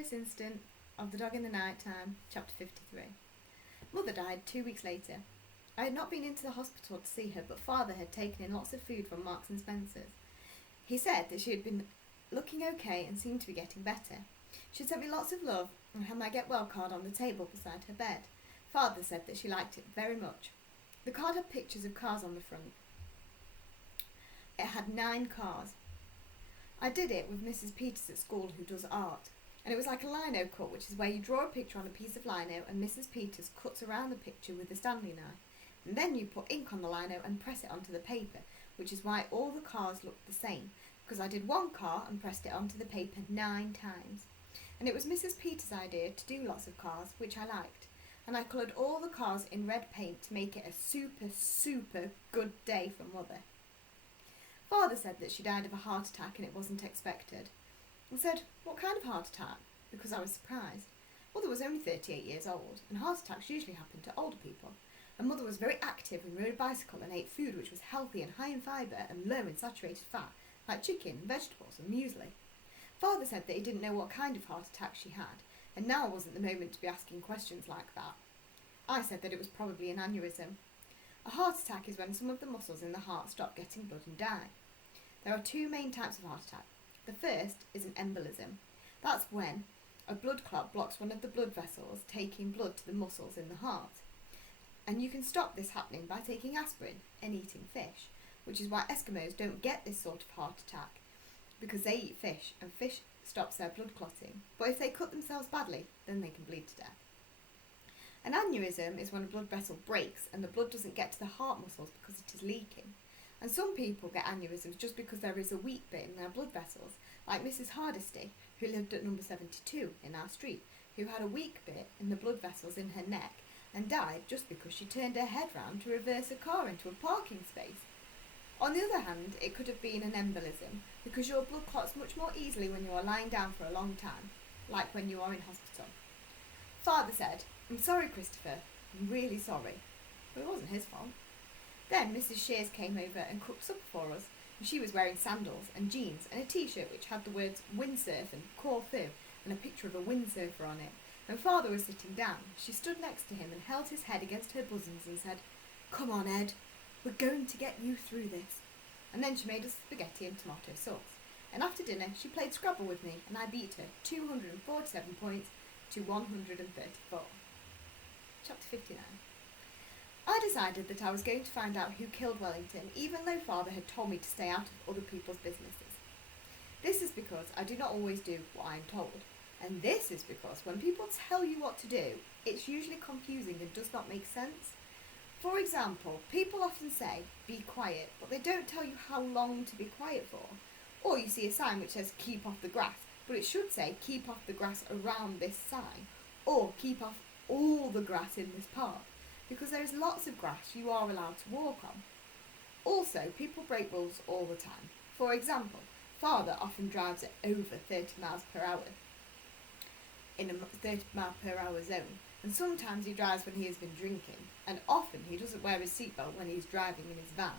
Mysterious Incident of the Dog in the Night Time, Chapter 53. Mother died 2 weeks later. I had not been into the hospital to see her, but Father had taken in lots of food from Marks and Spencer's. He said that she had been looking okay and seemed to be getting better. She sent me lots of love and had my get well card on the table beside her bed. Father said that she liked it very much. The card had pictures of cars on the front. It had 9 cars. I did it with Mrs. Peters at school, who does art, and it was like a lino cut, which is where you draw a picture on a piece of lino and Mrs. Peters cuts around the picture with a Stanley knife, and then you put ink on the lino and press it onto the paper, which is why all the cars looked the same, because I did one car and pressed it onto the paper 9 times. And it was Mrs. Peters' idea to do lots of cars, which I liked, and I coloured all the cars in red paint to make it a super good day for Mother. Father said that she died of a heart attack and it wasn't expected. I said, "What kind of heart attack?" because I was surprised. Mother was only 38 years old, and heart attacks usually happen to older people. And Mother was very active and rode a bicycle and ate food which was healthy and high in fibre and low in saturated fat, like chicken and vegetables and muesli. Father said that he didn't know what kind of heart attack she had, and now wasn't the moment to be asking questions like that. I said that it was probably an aneurysm. A heart attack is when some of the muscles in the heart stop getting blood and die. There are 2 main types of heart attack. The first is an embolism. That's when a blood clot blocks one of the blood vessels taking blood to the muscles in the heart. And you can stop this happening by taking aspirin and eating fish, which is why Eskimos don't get this sort of heart attack, because they eat fish and fish stops their blood clotting. But if they cut themselves badly, then they can bleed to death. An aneurysm is when a blood vessel breaks and the blood doesn't get to the heart muscles because it is leaking. And some people get aneurysms just because there is a weak bit in their blood vessels, like Mrs. Hardesty, who lived at number 72 in our street, who had a weak bit in the blood vessels in her neck and died just because she turned her head round to reverse a car into a parking space. On the other hand, it could have been an embolism, because your blood clots much more easily when you are lying down for a long time, like when you are in hospital. Father said, "I'm sorry, Christopher, I'm really sorry." But it wasn't his fault. Then Mrs. Shears came over and cooked supper for us, and she was wearing sandals and jeans and a t-shirt which had the words windsurf and Corfu and a picture of a windsurfer on it. And Father was sitting down. She stood next to him and held his head against her bosoms and said, "Come on, Ed, we're going to get you through this." And then she made us spaghetti and tomato sauce. And after dinner she played Scrabble with me, and I beat her 247 points to 134. Chapter 59. I decided that I was going to find out who killed Wellington, even though Father had told me to stay out of other people's businesses. This is because I do not always do what I am told, and this is because when people tell you what to do, it's usually confusing and does not make sense. For example, people often say, "Be quiet," but they don't tell you how long to be quiet for. Or you see a sign which says, "Keep off the grass," but it should say, "Keep off the grass around this sign," or "Keep off all the grass in this park," because there is lots of grass you are allowed to walk on. Also, people break rules all the time. For example, Father often drives at over 30 miles per hour in a 30 mile per hour zone, and sometimes he drives when he has been drinking, and often he doesn't wear his seatbelt when he is driving in his van.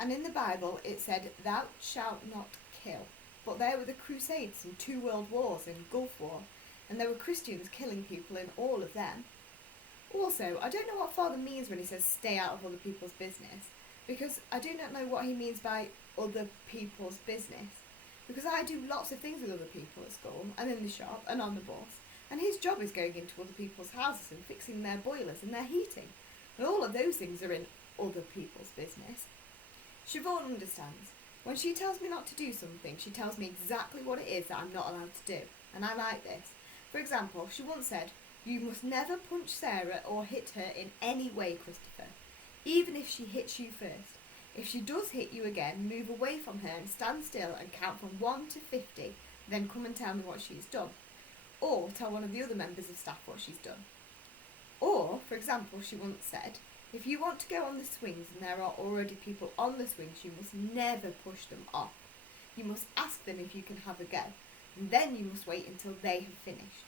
And in the Bible it said, "Thou shalt not kill," but there were the Crusades and 2 world wars and Gulf War, and there were Christians killing people in all of them. Also, I don't know what Father means when he says stay out of other people's business, because I do not know what he means by other people's business, because I do lots of things with other people at school and in the shop and on the bus, and his job is going into other people's houses and fixing their boilers and their heating, and all of those things are in other people's business. Siobhan understands. When she tells me not to do something, she tells me exactly what it is that I'm not allowed to do, and I like this. For example, she once said, "You must never punch Sarah or hit her in any way, Christopher, even if she hits you first. If she does hit you again, move away from her and stand still and count from 1 to 50, then come and tell me what she's done. Or tell one of the other members of staff what she's done." Or, for example, she once said, "If you want to go on the swings and there are already people on the swings, you must never push them off. You must ask them if you can have a go, and then you must wait until they have finished.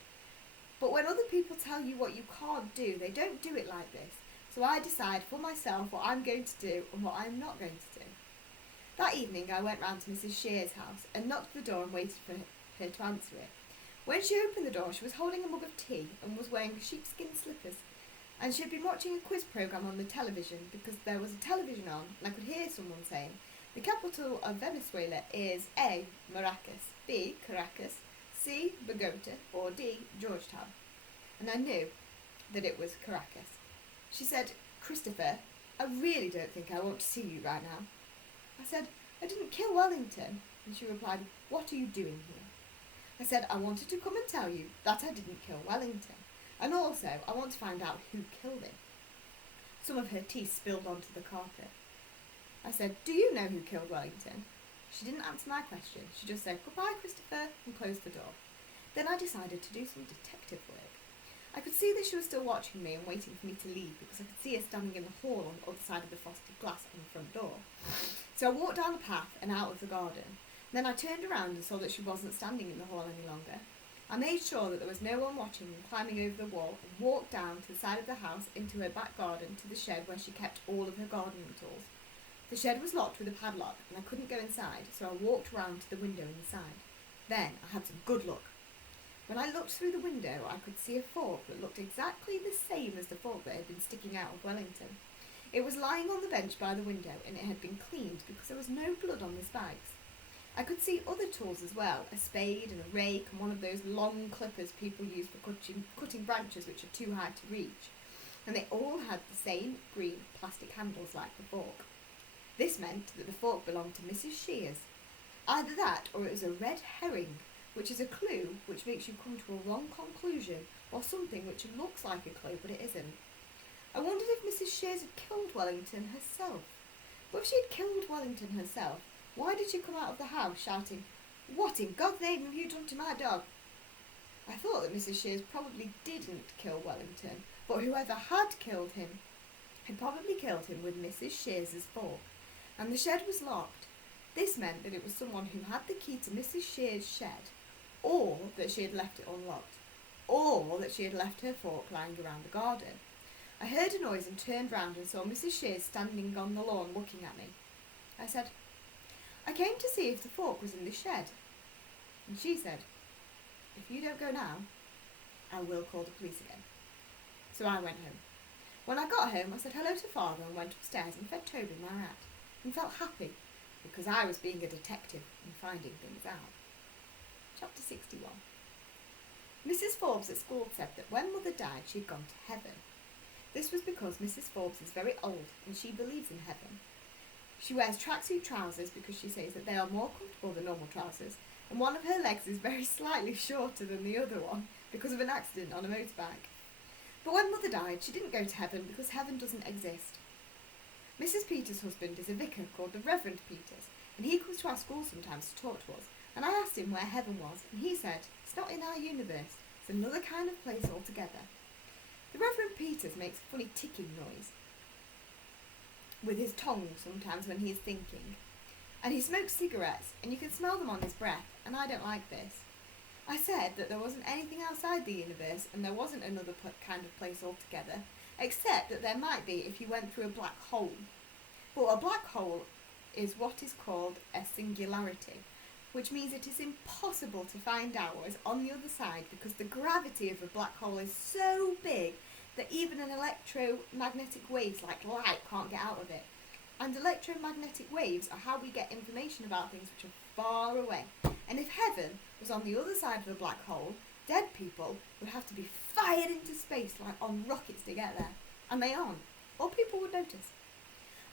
But when other people tell you what you can't do, they don't do it like this. So I decide for myself what I'm going to do and what I'm not going to do." That evening I went round to Mrs. Shears' house and knocked at the door and waited for her to answer it. When she opened the door, she was holding a mug of tea and was wearing sheepskin slippers. And she had been watching a quiz programme on the television because there was a television on and I could hear someone saying, the capital of Venezuela is A. Maracas, B. Caracas, C. Bogota, or D. Georgetown. And I knew that it was Caracas. She said, Christopher, I really don't think I want to see you right now. I said, I didn't kill Wellington. And she replied, what are you doing here? I said, I wanted to come and tell you that I didn't kill Wellington. And also, I want to find out who killed him. Some of her tea spilled onto the carpet. I said, do you know who killed Wellington? She didn't answer my question. She just said, goodbye, Christopher, and closed the door. Then I decided to do some detective work. I could see that she was still watching me and waiting for me to leave because I could see her standing in the hall on the other side of the frosted glass on the front door. So I walked down the path and out of the garden. Then I turned around and saw that she wasn't standing in the hall any longer. I made sure that there was no one watching and climbing over the wall and walked down to the side of the house into her back garden to the shed where she kept all of her gardening tools. The shed was locked with a padlock and I couldn't go inside, so I walked round to the window inside. Then I had some good luck. When I looked through the window, I could see a fork that looked exactly the same as the fork that had been sticking out of Wellington. It was lying on the bench by the window and it had been cleaned because there was no blood on the spikes. I could see other tools as well, a spade and a rake and one of those long clippers people use for cutting branches which are too high to reach. And they all had the same green plastic handles like the fork. This meant that the fork belonged to Mrs. Shears. Either that or it was a red herring, which is a clue which makes you come to a wrong conclusion, or something which looks like a clue but it isn't. I wondered if Mrs. Shears had killed Wellington herself. But if she had killed Wellington herself, why did she come out of the house shouting, what in God's name have you done to my dog? I thought that Mrs. Shears probably didn't kill Wellington, but whoever had killed him had probably killed him with Mrs. Shears's fork. And the shed was locked. This meant that it was someone who had the key to Mrs. Shears' shed, or that she had left it unlocked, or that she had left her fork lying around the garden. I heard a noise and turned round and saw Mrs. Shears standing on the lawn looking at me. I said, I came to see if the fork was in the shed. And she said, if you don't go now, I will call the police again. So I went home. When I got home, I said hello to Father and went upstairs and fed Toby, my rat, and felt happy because I was being a detective and finding things out. Chapter 61. Mrs. Forbes at school said that when Mother died, she had gone to heaven. This was because Mrs. Forbes is very old and she believes in heaven. She wears tracksuit trousers because she says that they are more comfortable than normal trousers, and one of her legs is very slightly shorter than the other one because of an accident on a motorbike. But when Mother died, she didn't go to heaven because heaven doesn't exist. Mrs. Peters' husband is a vicar called the Reverend Peters, and he comes to our school sometimes to talk to us, and I asked him where heaven was, and he said, it's not in our universe, it's another kind of place altogether. The Reverend Peters makes a funny ticking noise with his tongue sometimes when he is thinking, and he smokes cigarettes, and you can smell them on his breath, and I don't like this. I said that there wasn't anything outside the universe, and there wasn't another kind of place altogether, except that there might be if you went through a black hole. But a black hole is what is called a singularity, which means it is impossible to find out what is on the other side because the gravity of a black hole is so big that even an electromagnetic waves like light can't get out of it. And electromagnetic waves are how we get information about things which are far away. And if heaven was on the other side of a black hole, dead people would have to be fired into space like on rockets to get there. And they aren't. Or people would notice.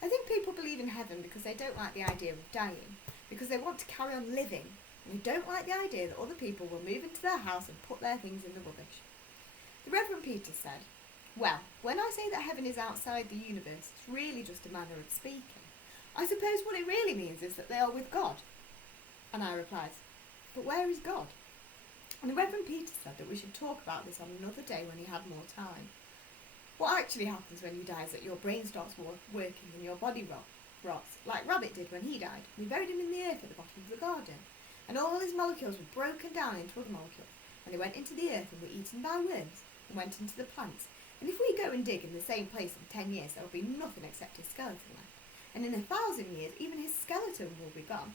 I think people believe in heaven because they don't like the idea of dying, because they want to carry on living, and they don't like the idea that other people will move into their house and put their things in the rubbish. The Reverend Peter said, well, when I say that heaven is outside the universe, it's really just a manner of speaking. I suppose what it really means is that they are with God. And I replied, but where is God? And the Reverend Peter said that we should talk about this on another day when he had more time. What actually happens when you die is that your brain starts working and your body rots, like Rabbit did when he died. We buried him in the earth at the bottom of the garden, and all his molecules were broken down into other molecules, and they went into the earth and were eaten by worms, and went into the plants. And if we go and dig in the same place in 10 years, there will be nothing except his skeleton left. And in 1,000 years, even his skeleton will be gone.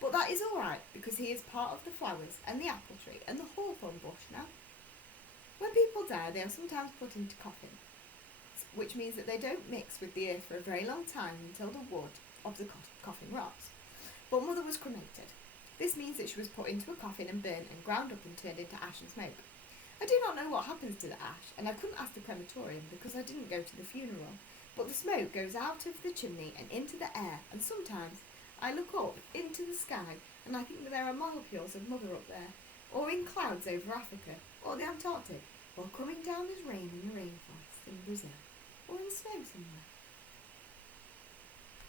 But that is alright, because he is part of the flowers and the apple tree and the hawthorn bush now. When people die, they are sometimes put into coffins, which means that they don't mix with the earth for a very long time until the wood of the coffin rots. But Mother was cremated. This means that she was put into a coffin and burnt and ground up and turned into ash and smoke. I do not know what happens to the ash, and I couldn't ask the crematorium because I didn't go to the funeral, but the smoke goes out of the chimney and into the air, and sometimes I look up into the sky and I think that there are molecules of Mother up there, or in clouds over Africa, or the Antarctic, or coming down as rain in the rainforest in Brazil, or in snow somewhere.